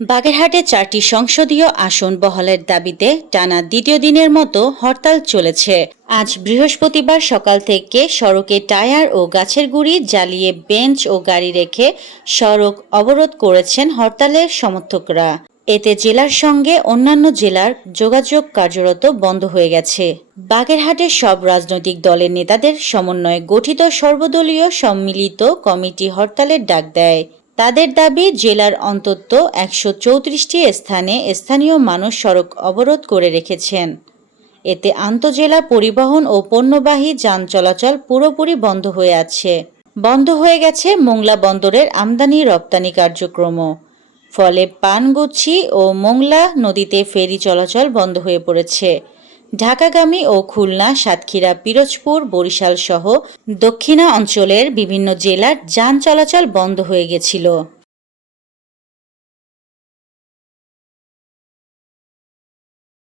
বাগেরহাটে চারটি সংসদীয় আসন বহালের দাবিতে টানা দ্বিতীয় দিনের মতো হরতাল চলেছে। আজ বৃহস্পতিবার সকাল থেকে সড়কে টায়ার ও গাছের গুঁড়ি জ্বালিয়ে বেঞ্চ ও গাড়ি রেখে সড়ক অবরোধ করেছেন হরতালের সমর্থকরা। এতে জেলার সঙ্গে অন্যান্য জেলার যোগাযোগ কার্যরত বন্ধ হয়ে গেছে। বাগেরহাটের সব রাজনৈতিক দলের নেতাদের সমন্বয়ে গঠিত সর্বদলীয় সম্মিলিত কমিটি হরতালের ডাক দেয়। তাদের দাবি, জেলার অন্তত একশো চৌত্রিশটি স্থানে স্থানীয় মানুষ সড়ক অবরোধ করে রেখেছেন। এতে আন্তজেলা পরিবহন ও পণ্যবাহী যান চলাচল পুরোপুরি বন্ধ হয়ে আছে। বন্ধ হয়ে গেছে মোংলা বন্দরের আমদানি রপ্তানি কার্যক্রমও। ফলে পানগুচ্ছি ও মোংলা নদীতে ফেরি চলাচল বন্ধ হয়ে পড়েছে। ঢাকাগামী ও খুলনা, সাতক্ষীরা, পিরোজপুর, বরিশাল সহ দক্ষিণা অঞ্চলের বিভিন্ন জেলার যান চলাচল বন্ধ হয়ে গেছিল।